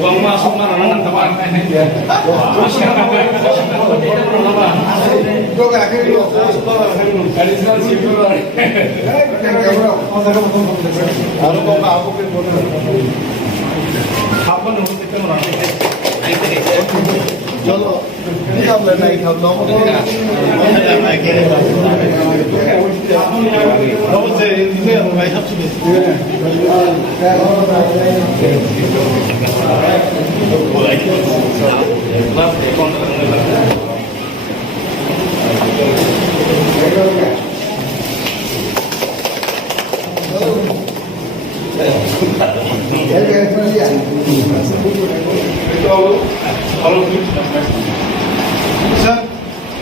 Uang masuk mana nang teman चलो हम लेना ही हम लोग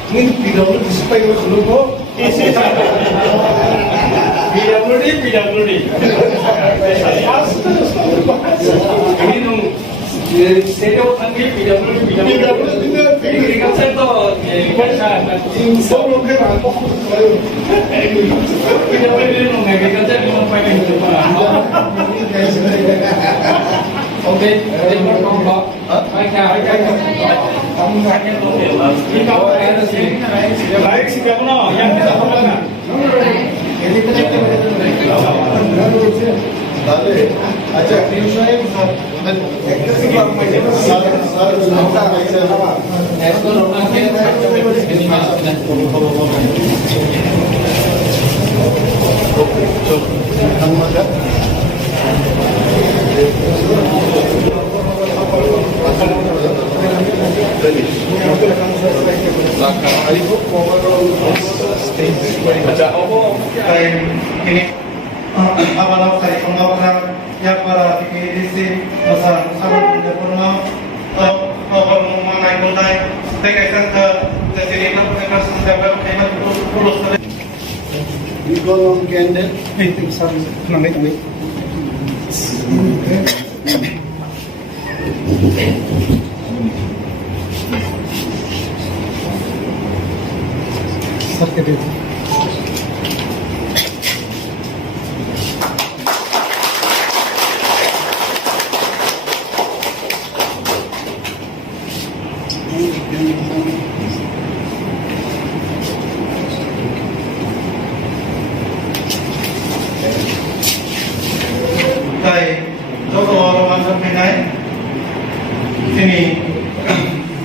ini tidak boleh disupai oleh kelompok. PWD. Ini dong. Saya panggil PWD. Kan saya tuh Solo que va poco. PWD dong. Kan saya mau pakai itu pak. Oke, jadi mau pak. Baik. Kamu hanya tuh. Ini kamu ada sini. Baik sih kamu yang kita lakukan. Ini penyakit Dale, aja. Ini awal dari pengawasan yang para PDC masa sama tidak pernah kalau mengenai mengenai terkaitan ke sini mereka sudah berkaitan terus. You go on candidate. Hey, sorry, wait. Sini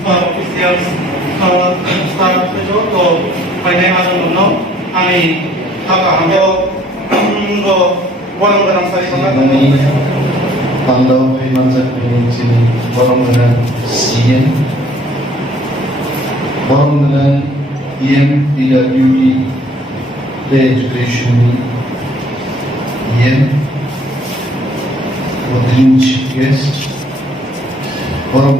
official staff itu tuh banyak orang nong, kami apa hamil orang orang saya sangat Tanggal Himajat Sini orang dengan Sien, orang dengan tidak beauty, the education, Modern chief guest, orang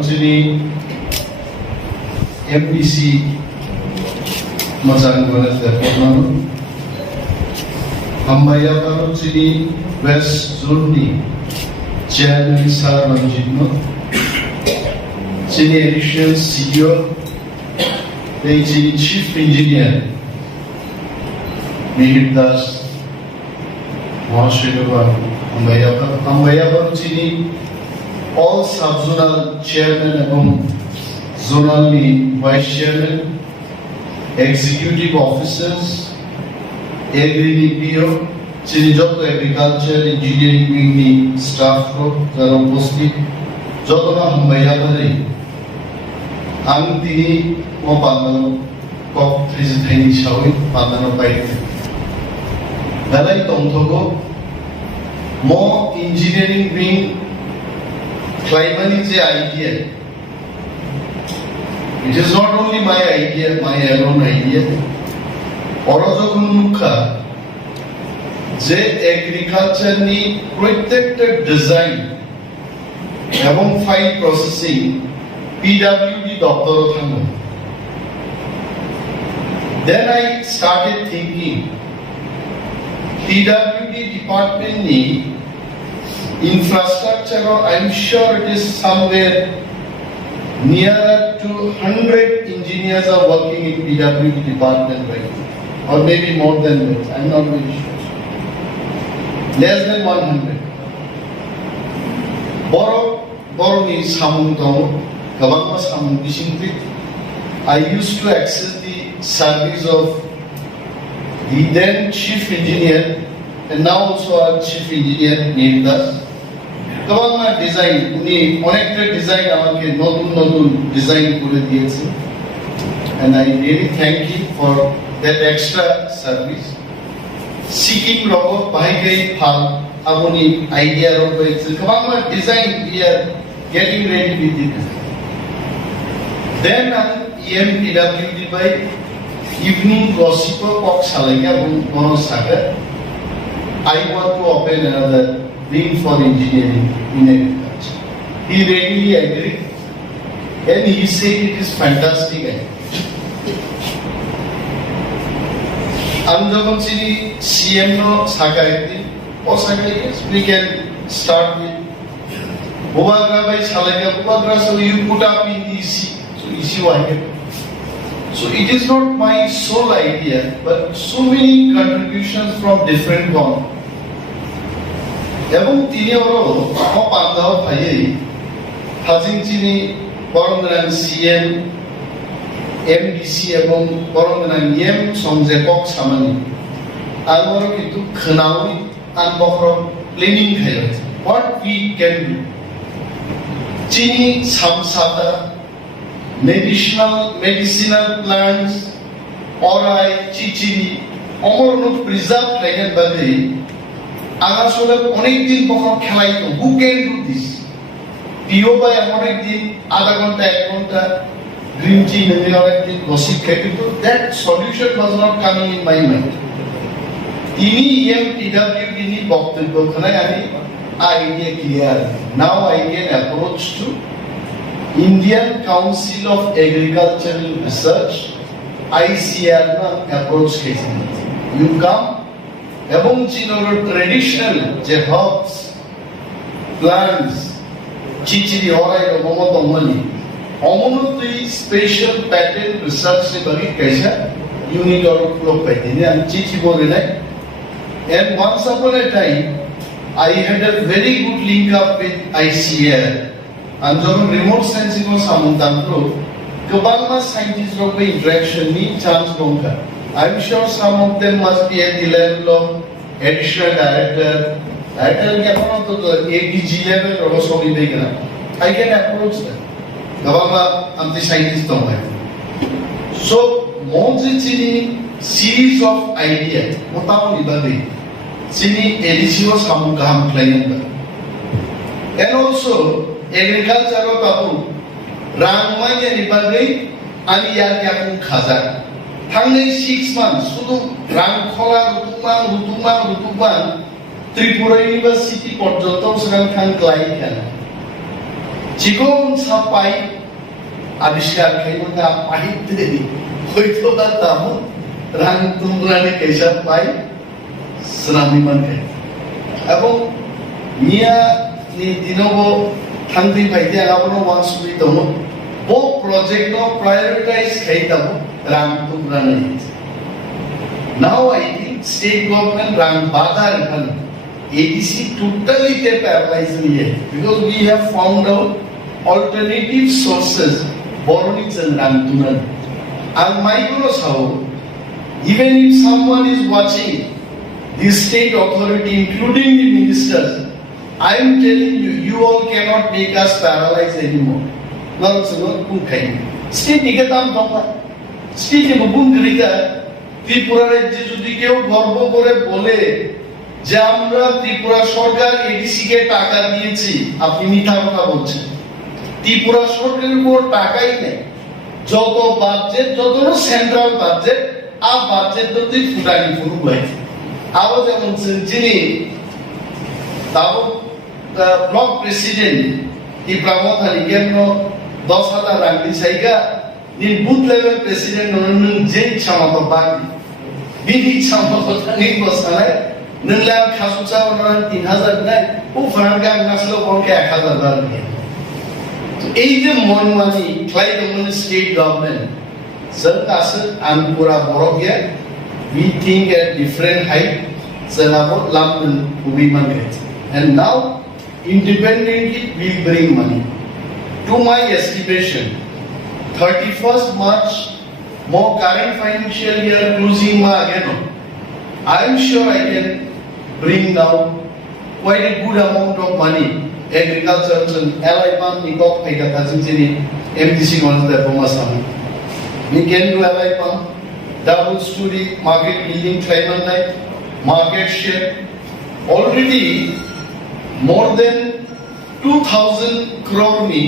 sini MPC Mazang Gwanas Dapurman, Hambayatan sini West Zone Chairman Sar Ranjitno, sini additional CEO, dan sini Chief Engineer Mihir Das Mahaswara Hambayatan sini all sub-zonal chairman and zonal vice chairman, executive officers, AGPO, sini joto agriculture, engineering wing staff ko, jara uposthiত, joto na Hambayatan ang tini mo pandano kok trisithai sawi pandano pai dalai tongthogo mo engineering wing claimani je idea. It is not only my idea, my own idea. Orozokun mukha যে agriculture নি প্রত্যেকটা design এবং file processing PWD দপ্তর থাকবে। Then I started thinking PWD department ni infrastructure, I'm sure it is somewhere nearer to 100 engineers are working in PWD department right now, or maybe more than that, I'm not very sure. Less than 100. Boroni Samung Tomo, Kavama Samung Bishintri. I used to access the service of the then chief engineer and now also our chief engineer Nirdas. Kavama design, uni connected design amake notun design kore diyetse. And I really thank you for that extra service. Seeking robo bahigai phal amoni idea robo kavama design we are getting ready with it. Then EMPWD by evening gossip kok salaga bono saga. I want to open another wing for engineering in agriculture. He readily agreed and he said it is fantastic. Anjamachini CM no Sakai, or Sakai, yes, we can start with Bobagra by Salaga, Bobagra, so you put up in EC, so EC one. So it is not my sole idea, but so many contributions from different corners. এবং তিনি ওরও আমার পান্দাও ভাইয়ে হাজিং চিনি বরন্দরান CM MDC এবং বরন্দরান EM সমজে cock সামানি আগর কিন্তু খনাউই আন বখর প্ল্যানিং খাইল হোয়াট উই ক্যান ডু চিনি সামসাতা মেডিসিনাল প্লান্টস অরাই চিচিনি অমরনত প্রিজার্ভ লাইনের বাদে আসলে অনেকদিন কখন খেলাই তো হু ক্যান ডু দিস পিও বাই অনেকদিন আধা ঘন্টা 1 ঘন্টা গ্রিন টি নেমে অনেকদিন গসিপ খাই কিন্তু that solution was not coming in my mind তিনি EMPWD নি বক্তব্য খানায় আমি idea clear now I can approach to Indian Council of Agricultural Research ICR na approach kaise you come এবং চিনোর ট্রেডিশনাল যে হার্বস প্লান্টস চিচিরি অরাই মমত অমলি অমনতই স্পেশাল প্যাটেন্ট রিসার্চ से बगी कैसा यूनिट और फ्लो पाइते ने हम चिची बोले ना and once upon a time I had a very good link up with ICR and जब remote sensing को सामुदांत्रो कबांगा साइंटिस्ट लोग पे इंटरेक्शन नी चांस होगा I'm sure some of them must be at the level of additional director. Director क्या पढ़ा तो ADG level और वो सभी देखेना. I can approach them. गवामा अंतिम scientist तो है. So मोंजी चीनी series of ideas मुताबो निभाते. चीनी एडिशियो सामुगाम क्लाइंट का. And also agriculture को ताबो रांगमान्य निभाते आणि यार क्या कुछ खासा. थांनाय 6 months শুধু রাংখলা রুতুমান ত্রিপুরা ইউনিভার্সিটি পর্যন্ত সেখানে খান ক্লাই কেন চিকন সাপাই আবিষ্কার খাইবতা পাইতে হইতো না তাম রাং তুমরানি কেসা পাই শ্রামি মানে এবং মিয়া নি দিনব থান্তি পাইতে আগাবনো ওয়ান্স উই দম বো প্রজেক্ট নো প্রায়োরিটাইজ খাইতাম Rang Tumrani. Now I think state government Rang Badar and ADC totally paralyzed here because we have found out alternative sources, Boronix and Rang Tumrani. And my goodness, how even if someone is watching the state authority, including the ministers, I am telling you, you all cannot make us paralyzed anymore. naral selo kunkai state ni ketam dongla state ni bun grita Tripura রাজ্যে যদি কেউ গর্ব করে বলে যে আমরা ত্রিপুরা সরকার ADC কে টাকা দিয়েছি আপনি মিথ্যা কথা বলছেন ত্রিপুরা সরকারের উপর টাকাই নেই যত বাজেট যত সেন্ট্রাল বাজেট আর বাজেট তো তুই ফুটানি ফুরু ভাই আরো যেমন যিনি তাও ব্লক প্রেসিডেন্ট এই প্রামথানি কেন 10,000 রাং দিছাইগা নিন বুথ লেভেল প্রেসিডেন্ট নন যে ইচ্ছামতো বাকি বিধি ইচ্ছামতো থাকি বসায় নংলা খাসুচা নন 3,000 নাই ও ফ্রাঙ্কা নাসলো বলকে 1,000 বার নিয়ে এই যে মনমানি ক্লাই দমন স্টেট গভর্নমেন্ট जों दासो आं पूरा बरफ गया we think at different height जोंहाबो लामोन उबि market and now independently we bring money to my estimation 31st March more current financial year closing ma again I am sure I can bring now quite a good amount of money agriculture and alai pan nikok paida tajini MTC ones that pomasam we can do alai pan double story market building climate like market share already more than 2,000 crore ni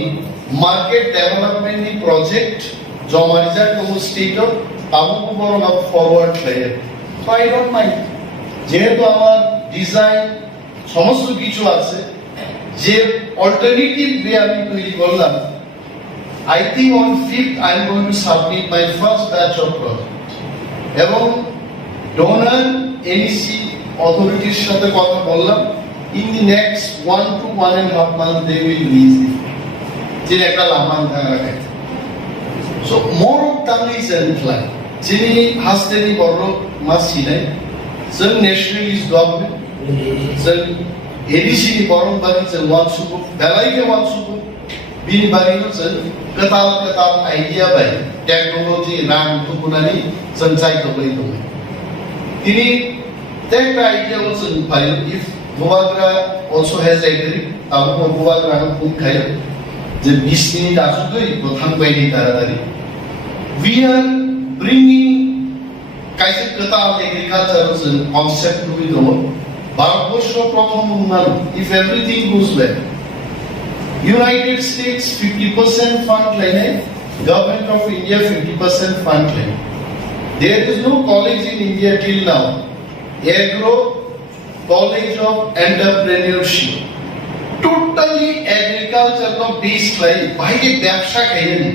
market development project Jomarija to state of Amukuboron of forward player. So I don't mind. যেহেতু আমার design সমস্ত কিছু আছে যে alternative way আমি তৈরি করলাম I think on 5th I am going to submit my first batch of project এবং donor NEC authorities সাথে কথা বললাম in the next 1 to 1.5 months they will release it যে একটা লামান রাখে so more of them is inclined যিনি হাসতেনি বড় মাস ছিলেন जों nationalist government जों ADC नि बरं बारि जों वानसुबो बेलायगे वानसुबो बिनि बारिनो जों कताल आइडिया बाय टेक्नोलॉजी रां थुकुनानि जों जायखौ बै दं तिनि टेक आइडिया जों फायो if Govagra also has agreed ताबो Govagra नो फुन खायो जे 20 मिनिट आसुदै बोथां बायदि तारातारि we are bringing কাইসে কতাল এগ্রিকালচার जों কনসেপ্ট দুই দম ভারতবর্ষ প্রথম উন্নয়ন if everything goes well United States 50% fund line government of India 50% fund line there is no college in India till now agro college of entrepreneurship totally agriculture no based line বাইরে ব্যবসা খাইনি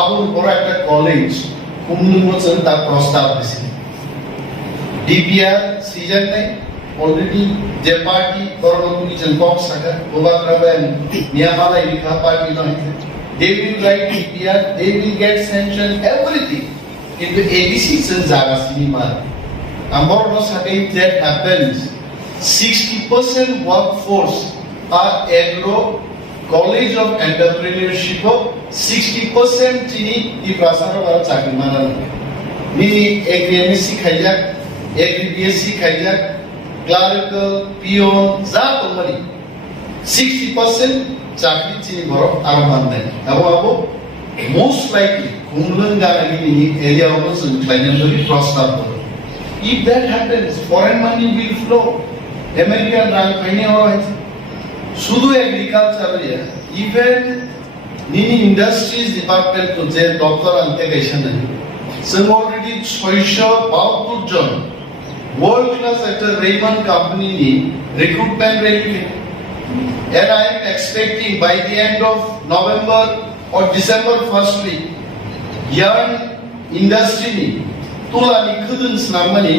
আবুল বড় একটা college উন্নয়ন তার প্রস্তাব দিয়েছে DPR season নাই already যে পার্টি করণগুলি যেন বক্স থাকা গোবাগ্রাবে নিয়ামালা ইলিখা পার্টি নয় they will write DPR they will get sanction everything into ABC and Zaga cinema amor no sabe if that happens 60% workforce are agro college of entrepreneurship 60% chini di prasara wala chakri mana ni AGMC khajak AGBSC khajak clerical peon za tomari 60% chakri chini boro araman dai abo most likely kumlanga ni area of the clientele prosper if that happens foreign money will flow American rank paine hoy শুধু agriculture even নিনি industries department তো যে doctor আনতে গেছেন जों already 672 জন world class একটা রেইমন কোম্পানিনি recruitment ready and I am expecting by the end of November or December first week yarn industry ni tulani khudun snamani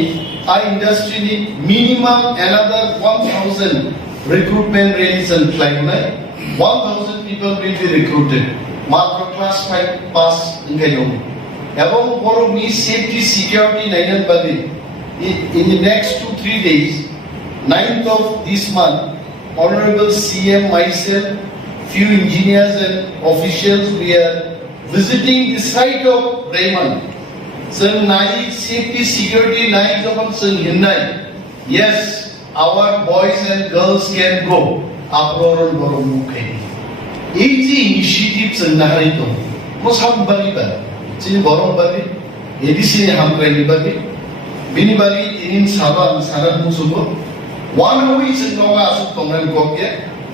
I industry ni minimum another 1000 recruitment release and climb 1000 people will be recruited matro class 5 pass ingayo এবং বড় me safety security nine বাদে in the next 2-3 days 9th of this month honorable CM myself few engineers and officials we are visiting the site of Raymond so night safety security night যখন হিন্নাই yes our boys and girls can go apron boro mukhe এই যে initiative जों नाहाय दं मोसाम बागै बा जोंनि बर' बागै एडिसिनि हामग्रायनि बागै बिनि बागै इनिन साबा साना मुसुबो वान वे जों आसु तंनान गके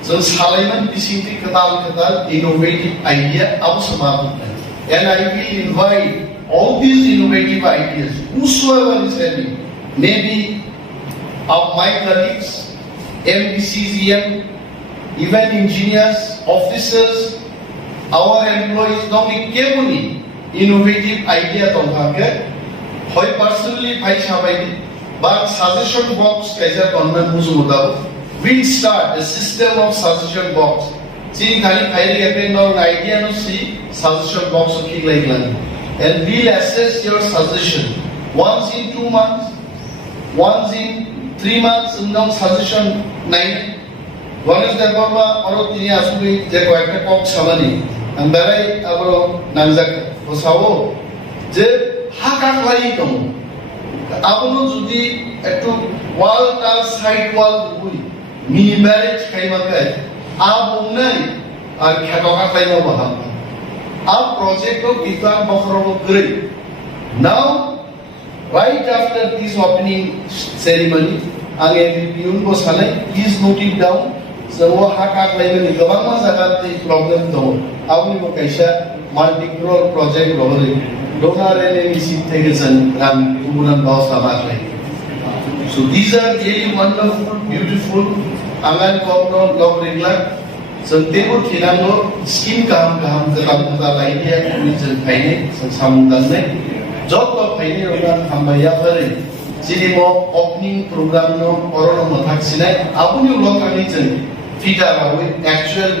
जों सालायमान बिसिंति कताल इनोवेटिव आइडिया अब समापन and I will invite all these innovative ideas whosoever is ready maybe of my colleagues MBCGM even engineers officers our employees nongi kebuni innovative idea tonghake hoy personally phai sabaini but suggestion box kaisa government muzumudao will start a system of suggestion box chini khali phairi apne no idea no see suggestion box ki like and we'll assess your suggestion once in 2 months once in 3 months no suggestion nine Ganesh Debbarma আরো তিনি আসলে যে কয়েকটা cock সামানি আমদারাই আবার নামজাক বসাও যে হাকাকলাই দম আপনো যদি একটু ওয়াল টাল সাইড ওয়াল বুই মিনিমারেজ খাইমাকাই আবনাই আর খেটকাকাই ন বাহাম আ প্রজেক্ট অফ বিকান বখরব গ্রে now right after this opening ceremony आगे पिउन को साले please note it down semua hak lainnya गोबां मा जागानि प्रॉब्लम दं आउनि मो कैसा मल्टी करोड़ प्रोजेक्ट रहले डोनार एन इनिशिएटिव থেকে जों रां गुबुनान बाव सामाखै so these are really wonderful beautiful आंगान कपनो लग रेगला जों तेबो थिनांगो स्किम गाहाम गोदान आइडिया जों फायने जों सामुदाननै जब फायने रंगा हामबायाफोरै जिनिमो ओपनिंग प्रोग्राम नो अरनो मथाक्सिनाय आबुनि उलकानि जों फिडारावै एक्चुअल